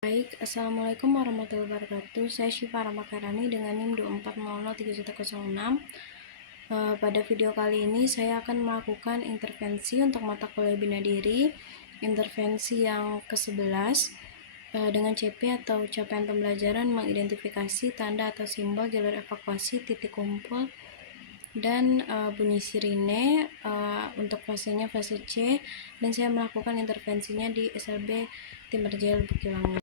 Baik, Assalamualaikum warahmatullahi wabarakatuh. Saya Syifa Ramakarani dengan NIM 24003106. Pada video kali ini saya akan melakukan intervensi untuk mata kuliah bina diri, intervensi yang ke-11 dengan CP atau capaian pembelajaran mengidentifikasi tanda atau simbol jalur evakuasi titik kumpul dan bunyi sirine. Untuk fasenya fase C, dan saya melakukan intervensinya di SLB Timberjaya Lubuk Kilangan.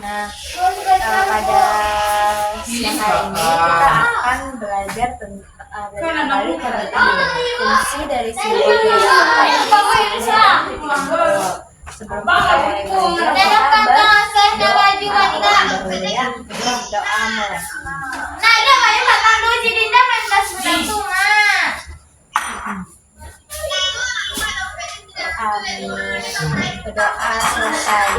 Nah, pada siang hari ini kita akan belajar kembali tentang fungsi dari simbol sebelum kita mulai belajar doa mulai. Berdoa selesai.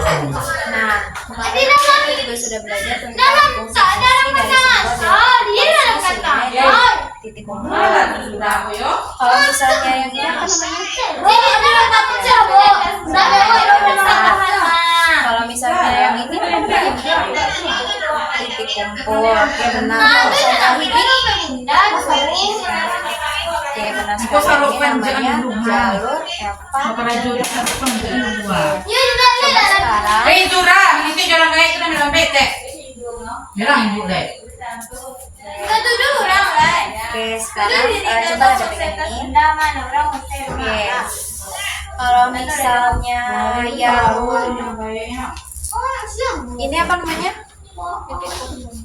Nah, kemarin kita juga sudah belajar tentang fungsi dari simbol titik kumpul. Kalau misalnya yang ini apa namanya? Kalau misalnya yang ini titik kumpul. Oke, benar. Oke, benar sekali. Ini namanya jalur evakuasi. Oke, sekarang coba ada pegang ini. Oke, kalau misalnya yang ini apa namanya?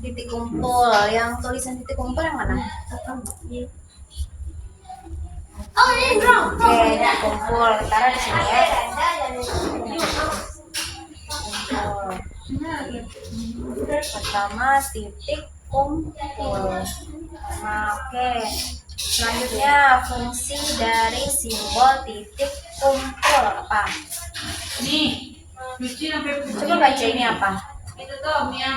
Titik kumpul. Yang tulisan titik kumpul yang mana? Oke, titik kumpul. Taruh di sini ya. Kumpul. Pertama titik kumpul. Nah, oke. Selanjutnya fungsi dari simbol titik kumpul apa? Coba baca ini apa? Ya,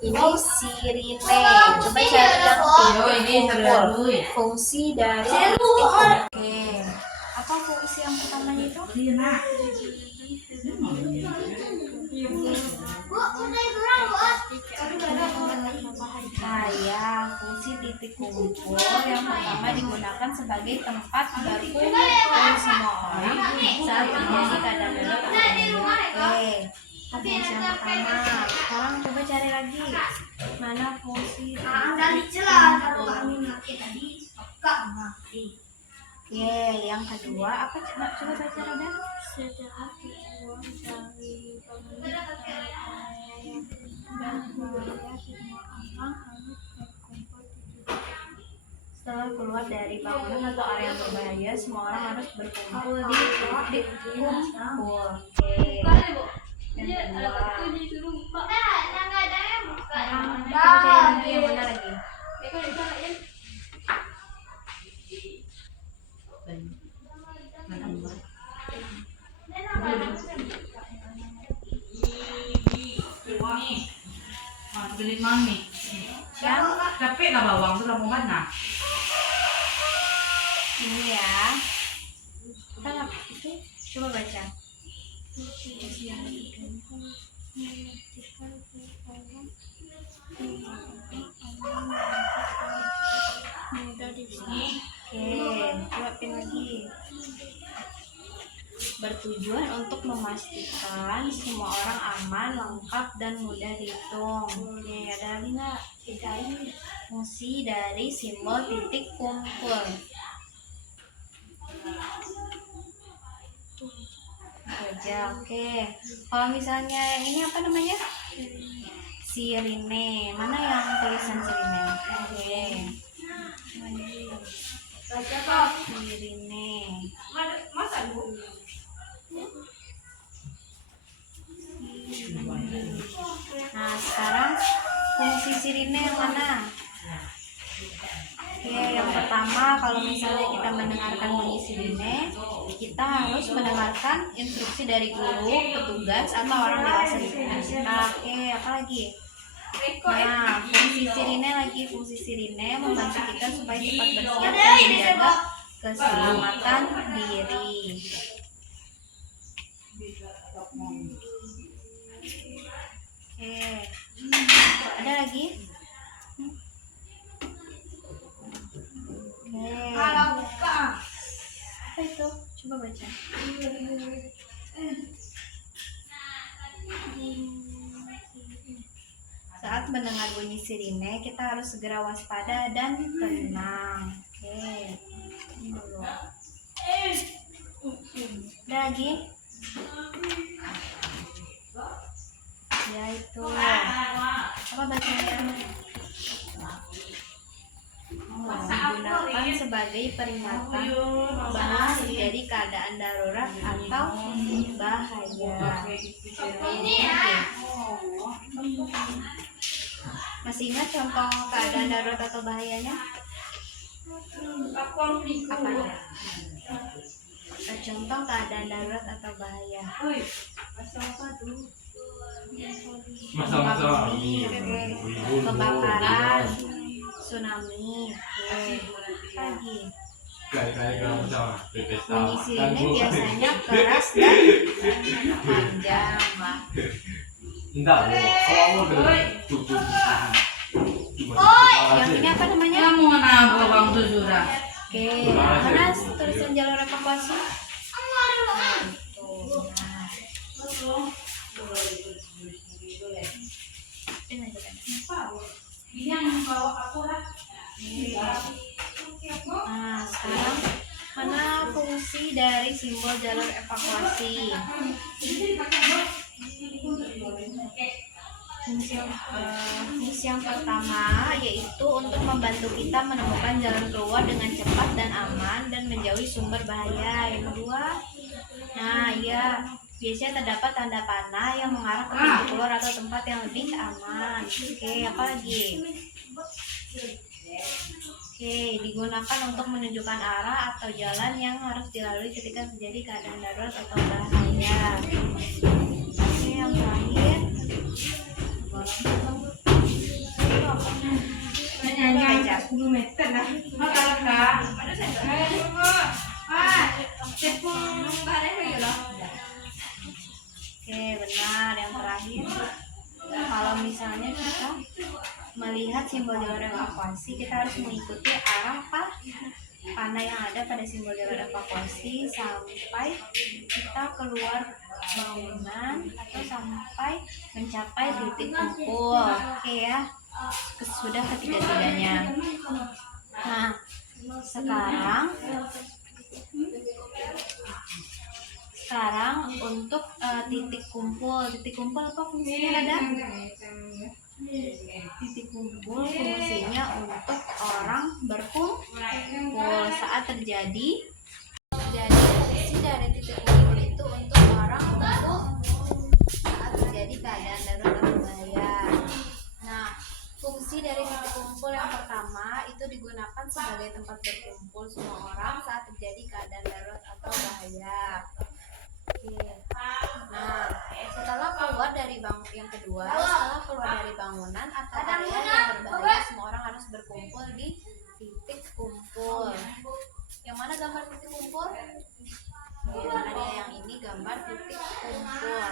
ini sirine. Coba cari titik kumpul. Fungsi dari titik kumpul. Oke. Apa fungsi yang pertamanya itu? Fungsi titik kumpul yang pertama digunakan sebagai tempat berkumpul semua orang saat terjadi keadaan darurat. Oke, fungsi yang pertama. Sekarang coba cari lagi mana fungsi titik kumpul. Oke, yang kedua apa? Coba baca Roda. Setelah dibuang dari bangunan dan semua orang harus berkumpul di titik. Setelah keluar dari bangunan atau area berbahaya, semua orang harus berkumpul di titik kumpul. Oke. Yang kedua. Sekarang kita cari lagi yang mana lagi? Yang capek lah bawang tuh mau mana? Ini ya. Kita coba baca. Oke, coba lagi. Bertujuan untuk memastikan semua orang aman, lengkap, dan mudah dihitung. Oke, ada lagi nggak? Fungsi dari simbol titik kumpul. Aja, oke. Kalau misalnya yang ini apa namanya? Sirine. Mana yang tulisan sirine? Oke. Sirine. Nah, sekarang fungsi sirine yang mana? Oke, yang pertama kalau misalnya kita mendengarkan bunyi sirine, kita harus mendengarkan instruksi dari guru, petugas, atau orang dewasa di sekitar kita. Oke, apa lagi? Nah, fungsi sirine membantu kita supaya cepat bersiap dan menjaga keselamatan diri. Oke, ada lagi? Oke. Apa itu? Coba baca. Saat mendengar bunyi sirine, kita harus segera waspada dan tenang. Oke. Ini dulu. Ada lagi? Ya itu. Apa bacanya? Digunakan sebagai peringatan bahwa terjadi keadaan darurat atau bahaya. Masih ingat contoh keadaan darurat atau bahayanya? Apa ya? Contoh keadaan darurat atau bahaya. Kebakaran, tsunami. Lagi. Bunyi sirine biasanya keras dan panjang lah. Yang ini apa namanya? Kamu mana bawang tuh sudah? Oke, mana tulisan jalur evakuasi? Ini yang bawa aku lah. Nah, sekarang mana fungsi dari simbol jalur evakuasi? Fungsi yang pertama yaitu untuk membantu kita menemukan jalan keluar dengan cepat dan aman dan menjauhi sumber bahaya. Yang kedua, biasanya terdapat tanda panah yang mengarah ke pintu keluar atau tempat yang lebih aman. Oke, apa lagi? Oke, digunakan untuk menunjukkan arah atau jalan yang harus dilalui ketika terjadi keadaan darurat atau bahaya. Oke, yang terakhir. Menyanyi 10 meter lah. Makasih kak. Oke, benar. Yang terakhir, kalau misalnya kita melihat simbol jalur evakuasi, kita harus mengikuti arah panah yang ada pada simbol jalur evakuasi sampai kita keluar bangunan atau sampai mencapai titik kumpul. Oke ya, sudah ketiga-tiganya. Nah, sekarang untuk titik kumpul apa fungsinya ada? Titik kumpul fungsinya untuk orang berkumpul saat terjadi. Jadi fungsi dari titik kumpul itu untuk orang berkumpul saat terjadi keadaan darurat atau bahaya. Nah, fungsi dari titik kumpul yang pertama itu digunakan sebagai tempat berkumpul semua orang saat terjadi keadaan darurat atau bahaya. Nah, setelah keluar dari bangunan atau area yang berbahaya, semua orang harus berkumpul di titik kumpul. Yang mana gambar titik kumpul? Ada yang ini gambar titik kumpul.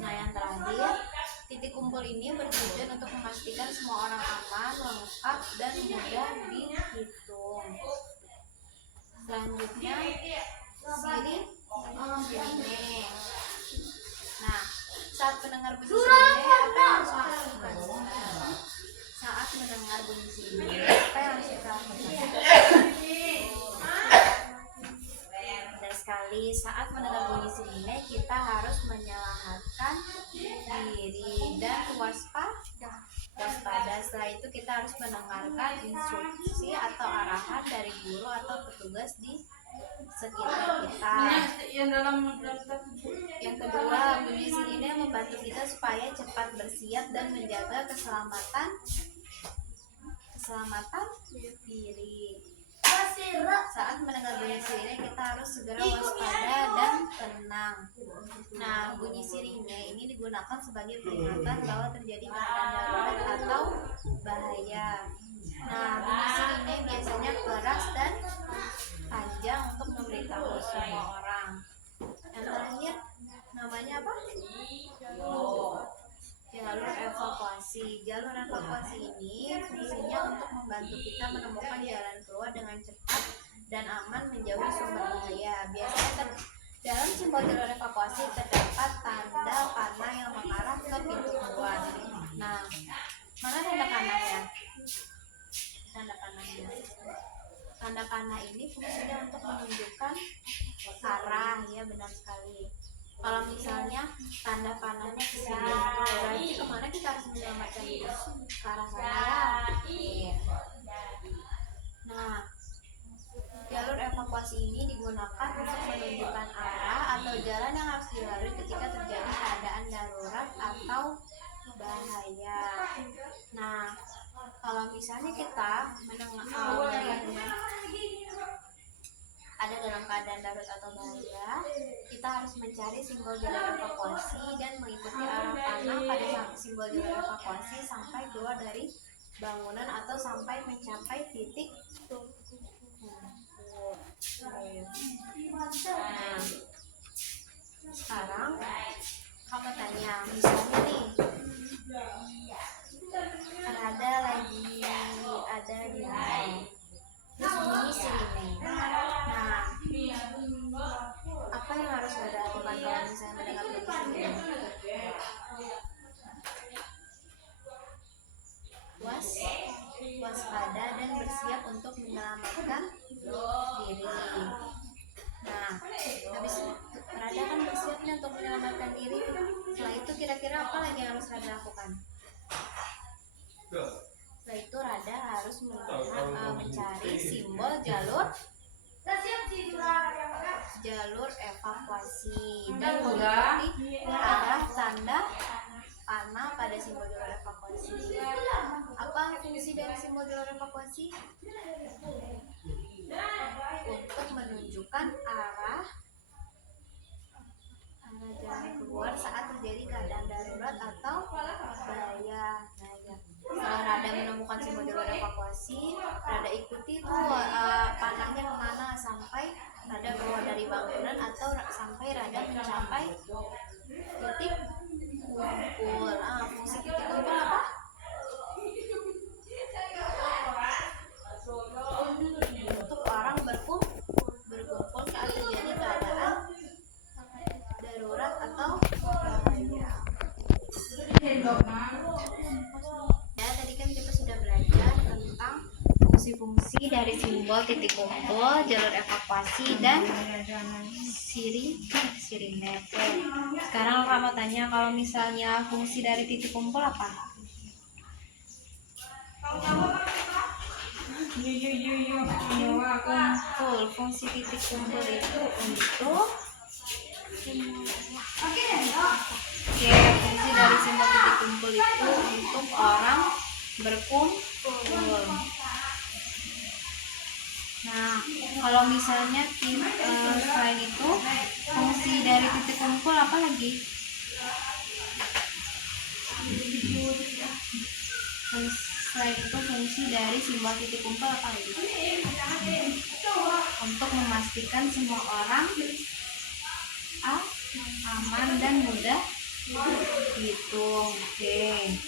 Nah, yang terakhir, titik kumpul ini bertujuan untuk memastikan semua orang aman, lengkap, dan mudah dihitung. Selanjutnya, sirine. Nah, saat mendengar bunyi sirine, apa yang harus kita lakukan? Saat mendengar bunyi sirine, apa yang harus kita lakukan? Benar sekali, saat mendengar bunyi sirine, kita harus menyelamatkan diri dan waspada. Setelah itu kita harus mendengarkan instruksi atau arahan dari guru atau petugas di sekitar kita. Yang kedua, bunyi sirine membantu kita supaya cepat bersiap dan menjaga keselamatan diri. saat mendengar bunyi sirine kita harus segera waspada dan tenang. Nah, bunyi sirine ini digunakan sebagai peringatan bahwa terjadi keadaan darurat atau bahaya. Nah, bunyi sirine biasanya keras dan panjang untuk memberitahu semua orang. Yang terakhir namanya apa? Jalur evakuasi. Jalur evakuasi ini fungsinya untuk membantu kita menemukan jalan keluar dengan cepat dan aman menjauhi sumber bahaya. Biasanya dalam simbol jalur evakuasi terdapat tanda panah yang mengarah ke pintu keluar. Nah, mana tanda panahnya? Tanda panahnya. Tanda panah ini fungsinya untuk menunjukkan arah, ya benar sekali. Kalau misalnya tanda panahnya ke sini, berarti kemana kita harus menyelamatkan diri? Ke arah sana ya. Nah, jalur evakuasi ini digunakan untuk menunjukkan arah atau jalan yang harus dilalui ketika terjadi keadaan darurat atau bahaya. Nah, kalau misalnya kita melihat ada dalam keadaan darurat atau bahaya, kita harus mencari simbol jalur evakuasi dan mengikuti arah panah pada simbol jalur evakuasi sampai keluar dari bangunan atau sampai mencapai titik Nah, sekarang kamu tanya, misalnya nih, ada lagi ada di mall, terus bunyi sirine. Nah, apa yang harus Anda lakukan kalau misalnya mendengar bunyi sirine? Waspada dan bersiap untuk menyelamatkan diri. Nah, habis Rada kan bersiapnya untuk menyelamatkan diri. Setelah itu kira-kira apa lagi yang harus Rada lakukan? Setelah itu Rada harus mencari simbol jalur evakuasi dan mengikuti arah tanda panah pada simbol jalur evakuasi. Apa fungsi dari simbol jalur evakuasi? Untuk menunjukkan arah jalan keluar saat terjadi keadaan darurat atau bahaya. Nah, ya. Setelah Rada menemukan simbol jalur evakuasi, Rada ikuti tuh panahnya kemana sampai Rada keluar dari bangunan atau sampai Rada mencapai titik kumpul. Fungsi titik kumpul apa? Untuk orang berkumpul saat terjadi keadaan darurat atau bahaya. Ya, tadi kan kita sudah belajar tentang fungsi-fungsi dari simbol titik kumpul, jalur evakuasi, dan sirine. Sekarang kamu tanya, kalau misalnya fungsi dari titik kumpul apa? Kumpul. Fungsi titik kumpul itu untuk fungsi dari simbol titik kumpul itu untuk orang berkumpul. Nah, kalau misalnya selain itu fungsi dari titik kumpul apa lagi? Selain itu fungsi dari simbol titik kumpul apa lagi? Untuk memastikan semua orang aman dan mudah dihitung. Oke.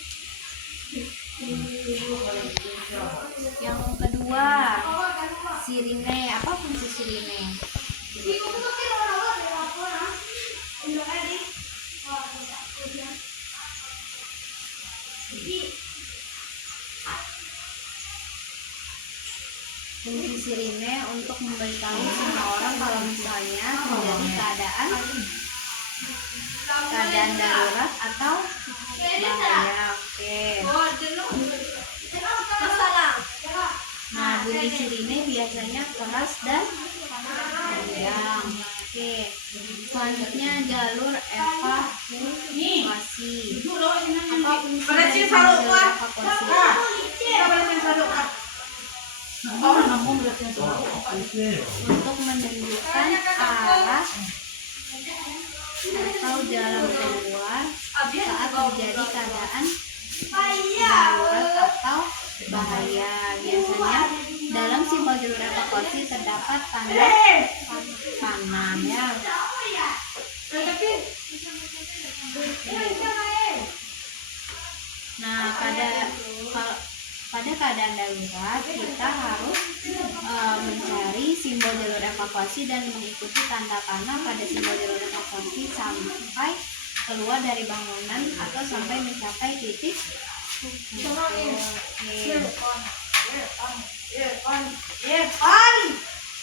Yang kedua, sirine. Apa fungsi sirine? Fungsi sirine untuk memberitahu semua orang kalau misalnya terjadi keadaan darurat atau bahaya. Oke. Nah, bunyi sirine biasanya keras dan panjang. Oke. Selanjutnya jalur evakuasi. Apa fungsi dari jalur evakuasi? untuk menunjukkan arah atau jalan keluar saat terjadi keadaan darurat atau bahaya. Biasanya dalam simbol jalur evakuasi terdapat tanda panah ya. Nah, pada keadaan darurat kita harus mencari simbol jalur evakuasi dan mengikuti tanda panah pada simbol jalur evakuasi sampai keluar dari bangunan atau sampai mencapai titik.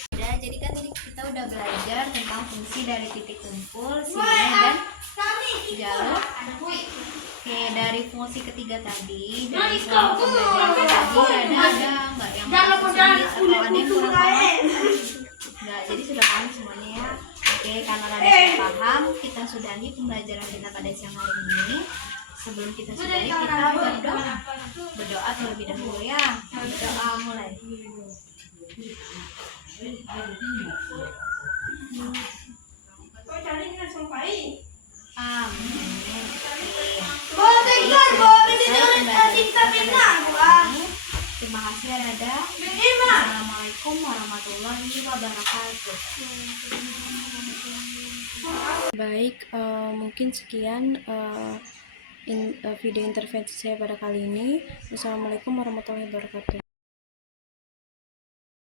Udah, jadi kan tadi kita udah belajar tentang fungsi dari titik kumpul, sinyal dan jalur. Oke, dari fungsi ketiga tadi, dari selama pembelajaran tadi ada nggak yang masih sulit atau ada yang kurang paham? Nggak, jadi sudah paham semuanya ya. Oke, karena ada sudah paham, kita sudahi pembelajaran kita pada siang hari ini. Sebelum kita sudahi, kita berdoa terlebih dahulu ya. Doa mulai. Amin. Terima kasih ada. Assalamualaikum warahmatullahi wabarakatuh. Baik, mungkin sekian video intervensi saya pada kali ini. Wassalamualaikum warahmatullahi wabarakatuh.